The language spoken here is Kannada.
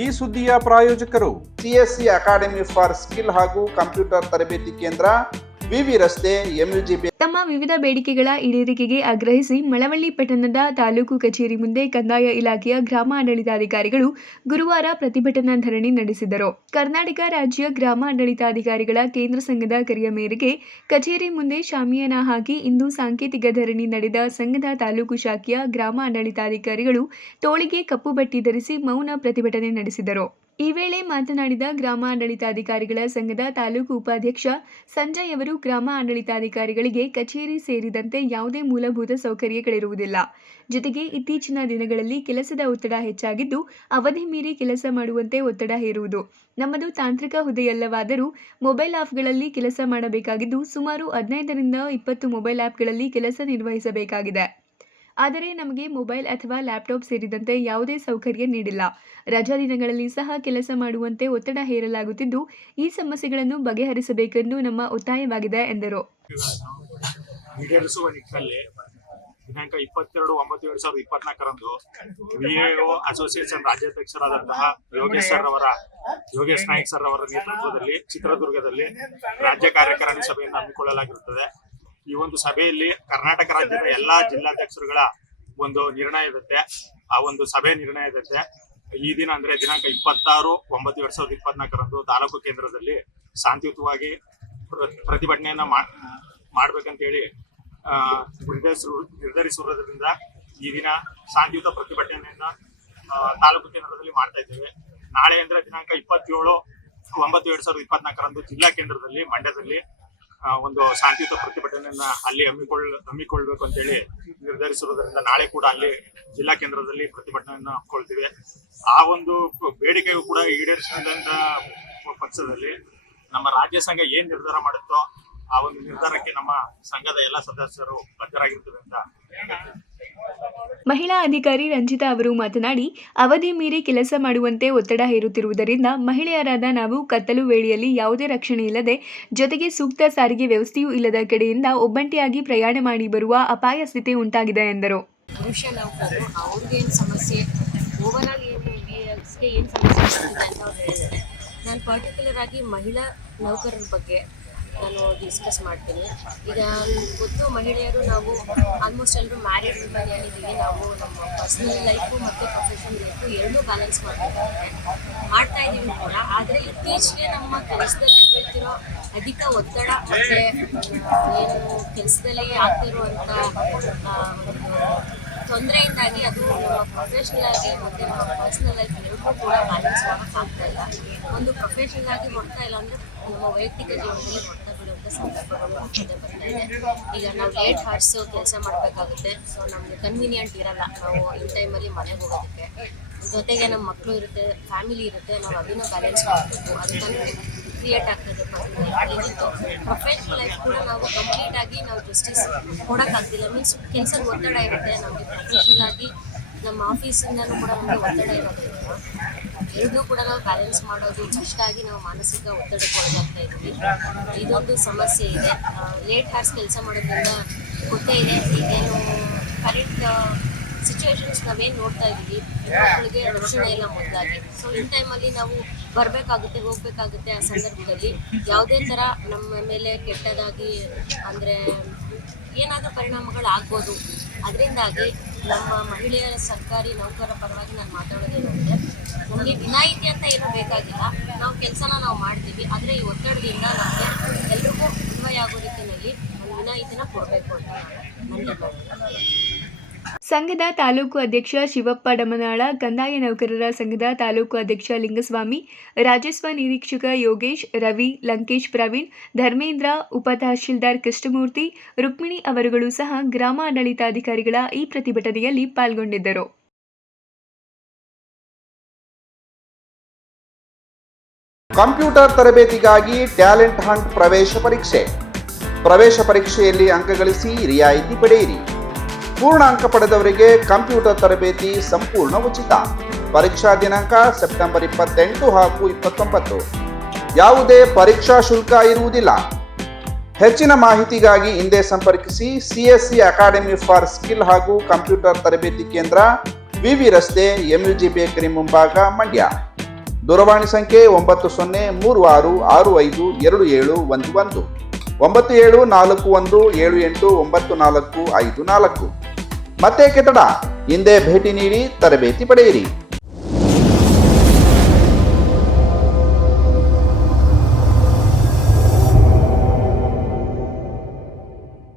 ಈ ಸುದ್ದಿಯ ಪ್ರಾಯೋಜಕರು ಸಿಎಸ್ಸಿ ಅಕಾಡೆಮಿ ಫಾರ್ ಸ್ಕಿಲ್ ಹಾಗೂ ಕಂಪ್ಯೂಟರ್ ತರಬೇತಿ ಕೇಂದ್ರ ವಿವಿ ರಸ್ತೆ ಎಂಯುಜಿಪಿ ತಮ್ಮ ವಿವಿಧ ಬೇಡಿಕೆಗಳ ಈಡೇರಿಕೆಗೆ ಆಗ್ರಹಿಸಿ ಮಳವಳ್ಳಿ ಪಟ್ಟಣದ ತಾಲೂಕು ಕಚೇರಿ ಮುಂದೆ ಕಂದಾಯ ಇಲಾಖೆಯ ಗ್ರಾಮ ಆಡಳಿತಾಧಿಕಾರಿಗಳು ಗುರುವಾರ ಪ್ರತಿಭಟನಾ ಧರಣಿ ನಡೆಸಿದರು. ಕರ್ನಾಟಕ ರಾಜ್ಯ ಗ್ರಾಮ ಆಡಳಿತಾಧಿಕಾರಿಗಳ ಕೇಂದ್ರ ಸಂಘದ ಕರೆಯ ಮೇರೆಗೆ ಕಚೇರಿ ಮುಂದೆ ಶಾಮಿಯಾನ ಹಾಕಿ ಇಂದು ಸಾಂಕೇತಿಕ ಧರಣಿ ನಡೆದ ಸಂಘದ ತಾಲೂಕು ಶಾಖೆಯ ಗ್ರಾಮ ಆಡಳಿತಾಧಿಕಾರಿಗಳು ತೋಳಿಗೆ ಕಪ್ಪು ಬಟ್ಟಿ ಧರಿಸಿ ಮೌನ ಪ್ರತಿಭಟನೆ ನಡೆಸಿದರು. ಈ ವೇಳೆ ಮಾತನಾಡಿದ ಗ್ರಾಮ ಆಡಳಿತಾಧಿಕಾರಿಗಳ ಸಂಘದ ತಾಲೂಕು ಉಪಾಧ್ಯಕ್ಷ ಸಂಜಯ್ ಅವರು ಗ್ರಾಮ ಆಡಳಿತಾಧಿಕಾರಿಗಳಿಗೆ ಕಚೇರಿ ಸೇರಿದಂತೆ ಯಾವುದೇ ಮೂಲಭೂತ ಸೌಕರ್ಯಗಳಿರುವುದಿಲ್ಲ. ಜೊತೆಗೆ ಇತ್ತೀಚಿನ ದಿನಗಳಲ್ಲಿ ಕೆಲಸದ ಒತ್ತಡ ಹೆಚ್ಚಾಗಿದ್ದು, ಅವಧಿ ಮೀರಿ ಕೆಲಸ ಮಾಡುವಂತೆ ಒತ್ತಡ ಹೇರುವುದು. ನಮ್ಮದು ತಾಂತ್ರಿಕ ಹುದ್ದೆಯಲ್ಲವಾದರೂ, ಮೊಬೈಲ್ ಆ್ಯಪ್ಗಳಲ್ಲಿ ಕೆಲಸ ಮಾಡಬೇಕಾಗಿದ್ದು, ಸುಮಾರು ಹದಿನೈದರಿಂದ ಇಪ್ಪತ್ತು ಮೊಬೈಲ್ ಆ್ಯಪ್ಗಳಲ್ಲಿ ಕೆಲಸ ನಿರ್ವಹಿಸಬೇಕಾಗಿದೆ. ಆದರೆ ನಮಗೆ ಮೊಬೈಲ್ ಅಥವಾ ಲ್ಯಾಪ್ಟಾಪ್ ಸೇರಿದಂತೆ ಯಾವುದೇ ಸೌಕರ್ಯ ನೀಡಿಲ್ಲ. ರಜಾ ದಿನಗಳಲ್ಲಿ ಸಹ ಕೆಲಸ ಮಾಡುವಂತೆ ಒತ್ತಡ ಹೇರಲಾಗುತ್ತಿದ್ದು, ಈ ಸಮಸ್ಯೆಗಳನ್ನು ಬಗೆಹರಿಸಬೇಕೆಂದು ನಮ್ಮ ಒತ್ತಾಯವಾಗಿದೆ, ಎಂದರು. ದಿನಾಂಕ ಇಪ್ಪತ್ತೆರಡು ಒಂಬತ್ತು ಎರಡ್ ಸಾವಿರದ ಇಪ್ಪತ್ನಾಲ್ಕರಂದು ವಿಎಒ ಅಸೋಸಿಯೇಷನ್ ರಾಜ್ಯಾಧ್ಯಕ್ಷರಾದಂತಹ ಯೋಗೇಶ್ ಸರ್ ಅವರ ಯೋಗೇಶ್ ನಾಯಕ್ ಸರ್ ಅವರ ನೇತೃತ್ವದಲ್ಲಿ ಚಿತ್ರದುರ್ಗದಲ್ಲಿ ರಾಜ್ಯ ಕಾರ್ಯಕಾರಿಣಿ ಸಭೆಯನ್ನು ಹಮ್ಮಿಕೊಳ್ಳಲಾಗಿರುತ್ತದೆ. ಈ ಒಂದು ಸಭೆಯಲ್ಲಿ ಕರ್ನಾಟಕ ರಾಜ್ಯದ ಎಲ್ಲಾ ಜಿಲ್ಲಾಧ್ಯಕ್ಷರುಗಳ ಒಂದು ನಿರ್ಣಯ ಇರುತ್ತೆ. ಆ ಒಂದು ಸಭೆ ನಿರ್ಣಯ ಇರುತ್ತೆ. ಈ ದಿನ ಅಂದ್ರೆ ದಿನಾಂಕ ಇಪ್ಪತ್ತಾರು, ಒಂಬತ್ತು ಎರಡ್ ಸಾವಿರದ ಇಪ್ಪತ್ನಾಲ್ಕರಂದು ತಾಲೂಕು ಕೇಂದ್ರದಲ್ಲಿ ಶಾಂತಿಯುತವಾಗಿ ಪ್ರ- ಪ್ರತಿಭಟನೆಯನ್ನ ಮಾಡ್ಬೇಕಂತ ಹೇಳಿ ನಿರ್ಧರಿಸಿರುವುದರಿಂದ ಈ ದಿನ ಶಾಂತಿಯುತ ಪ್ರತಿಭಟನೆಯನ್ನ ತಾಲೂಕು ಕೇಂದ್ರದಲ್ಲಿ ಮಾಡ್ತಾ ಇದ್ದೇವೆ. ನಾಳೆ ಅಂದ್ರೆ ದಿನಾಂಕ ಇಪ್ಪತ್ತೇಳು, ಒಂಬತ್ತು ಎರಡ್ ಸಾವಿರದ ಇಪ್ಪತ್ನಾಲ್ಕರಂದು ಜಿಲ್ಲಾ ಕೇಂದ್ರದಲ್ಲಿ, ಮಂಡ್ಯದಲ್ಲಿ ಒಂದು ಶಾಂತಿಯುತ ಪ್ರತಿಭಟನೆಯನ್ನ ಅಲ್ಲಿ ಹಮ್ಮಿಕೊಳ್ಳ, ಹಮ್ಮಿಕೊಳ್ಬೇಕು ಅಂತೇಳಿ ನಿರ್ಧರಿಸಿರುವುದರಿಂದ ನಾಳೆ ಕೂಡ ಅಲ್ಲಿ ಜಿಲ್ಲಾ ಕೇಂದ್ರದಲ್ಲಿ ಪ್ರತಿಭಟನೆಯನ್ನ ಹಮ್ಮಿಕೊಳ್ತೀವಿ. ಆ ಒಂದು ಬೇಡಿಕೆಯು ಕೂಡ ಈಡೇರಿಸಿದಂತ ಪಕ್ಷದಲ್ಲಿ ನಮ್ಮ ರಾಜ್ಯ ಸಂಘ ಏನ್ ನಿರ್ಧಾರ ಮಾಡುತ್ತೋ ಆ ಒಂದು ನಿರ್ಧಾರಕ್ಕೆ ನಮ್ಮ ಸಂಘದ ಎಲ್ಲ ಸದಸ್ಯರು ಬದ್ಧರಾಗಿರ್ತೇವೆ ಅಂತ ಮಹಿಳಾ ಅಧಿಕಾರಿ ರಂಜಿತಾ ಅವರು ಮಾತನಾಡಿ ಅವಧಿ ಮೀರಿ ಕೆಲಸ ಮಾಡುವಂತೆ ಒತ್ತಡ ಹೇರುತ್ತಿರುವುದರಿಂದ ಮಹಿಳೆಯರಾದ ನಾವು ಕತ್ತಲು ವೇಳೆಯಲ್ಲಿ ಯಾವುದೇ ರಕ್ಷಣೆ ಇಲ್ಲದೆ ಜೊತೆಗೆ ಸೂಕ್ತ ಸಾರಿಗೆ ವ್ಯವಸ್ಥೆಯೂ ಇಲ್ಲದ ಕಡೆಯಿಂದ ಒಬ್ಬಂಟಿಯಾಗಿ ಪ್ರಯಾಣ ಮಾಡಿ ಬರುವ ಅಪಾಯ ಸ್ಥಿತಿ ಉಂಟಾಗಿದೆ ಎಂದರು. ಪುರುಷ ನೌಕರರು ಅವ್ರಿಗೇನು ಸಮಸ್ಯೆ? ಓವರಾಲ್ ಏನು ಗೆ ಏನು ಸಮಸ್ಯೆ? ಅಂತ ಅವ್ರು ನಾನು ಪರ್ಟಿಕ್ಯುಲರ್ ಆಗಿ ಮಹಿಳಾ ನೌಕರರ ಬಗ್ಗೆ ನಾನು ಡಿಸ್ಕಸ್ ಮಾಡ್ತೀನಿ. ಈಗ ಗೊತ್ತು ಮಹಿಳೆಯರು ನಾವು ಆಲ್ಮೋಸ್ಟ್ ಎಲ್ಲರೂ ಮ್ಯಾರಿಡ್ ವುಮನ್ ಏನಿದ್ದೀವಿ, ನಾವು ನಮ್ಮ ಪರ್ಸ್ನಲ್ ಲೈಫು ಮತ್ತು ಪ್ರೊಫೆಷನಲ್ ಲೈಫು ಎರಡೂ ಬ್ಯಾಲೆನ್ಸ್ ಮಾಡಬೇಕಾಗುತ್ತೆ ಮಾಡ್ತಾ ಇದ್ದೀವಿ ಕೂಡ, ಆದರೆ ಇತ್ತೀಚೆಗೆ ನಮ್ಮ ಕೆಲಸದಲ್ಲಿ ಬೀಳ್ತಿರೋ ಅಧಿಕ ಒತ್ತಡ ಮತ್ತು ಏನು ಕೆಲಸದಲ್ಲಿ ಆಗ್ತಿರುವಂಥ ಒಂದು ತೊಂದರೆಯಿಂದಾಗಿ ಅದು ಪ್ರೊಫೆಷನಲ್ ಆಗಿ ಮತ್ತು ನಮ್ಮ ಪರ್ಸ್ನಲ್ ಲೈಫ್ ಎರಡೂ ಕೂಡ ಬ್ಯಾಲೆನ್ಸ್ ಮಾಡೋಕ್ಕಾಗ್ತಾ ಇಲ್ಲ. ಒಂದು ಪ್ರೊಫೆಷನಲ್ ಆಗಿ ಹೊಡ್ತಾ ಇಲ್ಲ ಅಂದರೆ ನಮ್ಮ ವೈಯಕ್ತಿಕ ಜೀವನದಲ್ಲಿ ಹೊಡ್ತಾ ಬಿಡುವಂತ ಸಂದರ್ಭಗಳು ಆಗ್ತದೆ ಬರ್ತಾ ಈಗ ನಾವು ಲೇಟ್ ಹಾರ್ಸು ಕೆಲಸ ಮಾಡಬೇಕಾಗುತ್ತೆ. ಸೊ ನಮಗೆ ಕನ್ವೀನಿಯಂಟ್ ಇರಲ್ಲ. ನಾವು ಇನ್ ಟೈಮಲ್ಲಿ ಮನೆಗೆ ಹೋಗೋದಕ್ಕೆ. ಜೊತೆಗೆ ನಮ್ಮ ಮಕ್ಕಳು ಇರುತ್ತೆ ಫ್ಯಾಮಿಲಿ ಇರುತ್ತೆ, ನಾವು ಅದನ್ನು ಬ್ಯಾಲೆನ್ಸ್ ಮಾಡಬೇಕು. ಅದಕ್ಕೆ ಕ್ರಿಯೇಟ್ ಆಗ್ತದೆ. ಪ್ರೊಫೆಷನಲ್ ಲೈಫ್ ಕೂಡ ನಾವು ಕಂಪ್ಲೀಟ್ ಆಗಿ ನಾವು ಜಸ್ಟಿಸ್ ಕೊಡೋಕ್ಕಾಗ್ತಿಲ್ಲ. ಮೀನ್ಸ್ ಕೆಲಸದ ಒತ್ತಡ ಇರುತ್ತೆ ನಮಗೆ ಪ್ರೊಫೆಷನಲ್ ಆಗಿ ನಮ್ಮ ಆಫೀಸಿಂದನೂ ಕೂಡ ನಮಗೆ ಒತ್ತಡ ಇರೋದ್ರಿಂದ ಎರಡೂ ಕೂಡ ನಾವು ಬ್ಯಾಲೆನ್ಸ್ ಮಾಡೋದು ಕಷ್ಟ ಆಗಿ ನಾವು ಮಾನಸಿಕ ಒತ್ತಡಕ್ಕೆ ಒಳಗಾಗ್ತಾ ಇದ್ವಿ ಇದೊಂದು ಸಮಸ್ಯೆ ಇದೆ. ಲೇಟ್ ಹಾರ್ಸ್ ಕೆಲಸ ಮಾಡೋದ್ರಿಂದ ಗೊತ್ತೇ ಇದೆ, ಈಗೇನು ಕರೆಂಟ್ ಸಿಚುವೇಶನ್ಸ್ ನಾವೇನು ನೋಡ್ತಾ ಇದ್ದೀವಿ ಮಕ್ಕಳಿಗೆ ರಕ್ಷಣೆ ಇಲ್ಲ ಮೊದಲಾಗಿ. ಸೊ ಈ ಟೈಮಲ್ಲಿ ನಾವು ಬರಬೇಕಾಗುತ್ತೆ ಹೋಗಬೇಕಾಗುತ್ತೆ ಆ ಸಂದರ್ಭದಲ್ಲಿ ಯಾವುದೇ ಥರ ನಮ್ಮ ಮೇಲೆ ಕೆಟ್ಟದಾಗಿ ಅಂದರೆ ಏನಾದರೂ ಪರಿಣಾಮಗಳು ಆಗ್ಬೋದು. ಅದರಿಂದಾಗಿ ನಮ್ಮ ಮಹಿಳೆಯರ ಸರ್ಕಾರಿ ನೌಕರರ ಪರವಾಗಿ ನಾನು ಮಾತಾಡೋದೇನಂದರೆ ನಮಗೆ ವಿನಾಯಿತಿ ಅಂತ ಏನೂ ಬೇಕಾಗಿಲ್ಲ. ನಾವು ಕೆಲಸನ ನಾವು ಮಾಡ್ತೀವಿ ಆದರೆ ಈ ಒತ್ತಡದಿಂದ ನಮಗೆ ಎಲ್ರಿಗೂ ಅನ್ವಯ ಆಗೋ ರೀತಿಯಲ್ಲಿ ಒಂದು ವಿನಾಯಿತಿನ ಕೊಡಬೇಕು ಅಂತ ನಾನು ಸಂಘದ ತಾಲೂಕು ಅಧ್ಯಕ್ಷ ಶಿವಪ್ಪ ಡಮನಾಳ, ಕಂದಾಯ ನೌಕರರ ಸಂಘದ ತಾಲೂಕು ಅಧ್ಯಕ್ಷ ಲಿಂಗಸ್ವಾಮಿ ರಾಜಸ್ವ ನಿರೀಕ್ಷಕ ಯೋಗೇಶ್, ರವಿ, ಲಂಕೇಶ್ ಪ್ರವೀಣ್, ಧರ್ಮೇಂದ್ರ, ಉಪ ತಹಶೀಲ್ದಾರ್ ಕೃಷ್ಣಮೂರ್ತಿ, ರುಕ್ಮಿಣಿ ಅವರುಗಳು ಸಹ ಗ್ರಾಮ ಆಡಳಿತಾಧಿಕಾರಿಗಳ ಈ ಪ್ರತಿಭಟನೆಯಲ್ಲಿ ಪಾಲ್ಗೊಂಡಿದ್ದರು. ಕಂಪ್ಯೂಟರ್ ತರಬೇತಿಗಾಗಿ ಟ್ಯಾಲೆಂಟ್ ಹಂಟ್ ಪ್ರವೇಶ ಪರೀಕ್ಷೆ. ಪ್ರವೇಶ ಪರೀಕ್ಷೆಯಲ್ಲಿ ಅಂಕ ಗಳಿಸಿ ರಿಯಾಯಿತಿ ಪಡೆಯಿರಿ. ಪೂರ್ಣ ಅಂಕ ಪಡೆದವರಿಗೆ ಕಂಪ್ಯೂಟರ್ ತರಬೇತಿ ಸಂಪೂರ್ಣ ಉಚಿತ. ಪರೀಕ್ಷಾ ದಿನಾಂಕ ಸೆಪ್ಟೆಂಬರ್ ಇಪ್ಪತ್ತೆಂಟು ಹಾಗೂ ಇಪ್ಪತ್ತೊಂಬತ್ತು. ಯಾವುದೇ ಪರೀಕ್ಷಾ ಶುಲ್ಕ ಇರುವುದಿಲ್ಲ. ಹೆಚ್ಚಿನ ಮಾಹಿತಿಗಾಗಿ ಹಿಂದೆ ಸಂಪರ್ಕಿಸಿ ಸಿಎಸ್ಸಿ ಅಕಾಡೆಮಿ ಫಾರ್ ಸ್ಕಿಲ್ ಹಾಗೂ ಕಂಪ್ಯೂಟರ್ ತರಬೇತಿ ಕೇಂದ್ರ, ವಿವಿ ರಸ್ತೆ ಎಂಯುಜಿ ಬೇಕರಿ ಮುಂಭಾಗ, ಮಂಡ್ಯ. ದೂರವಾಣಿ ಸಂಖ್ಯೆ ಒಂಬತ್ತು ಸೊನ್ನೆ ಮೂರು ಆರು ಆರು ಐದು ಎರಡು ಏಳು ಒಂದು ಒಂದು. ಒಂಬತ್ತು ಏಳು ನಾಲ್ಕು ಒಂದು ಏಳು ಎಂಟು ಒಂಬತ್ತು ನಾಲ್ಕು ಐದು ನಾಲ್ಕು. ಮತ್ತೆ ಕೆತ್ತಡ ಹಿಂದೆ ಭೇಟಿ ನೀಡಿ ತರಬೇತಿ ಪಡೆಯಿರಿ.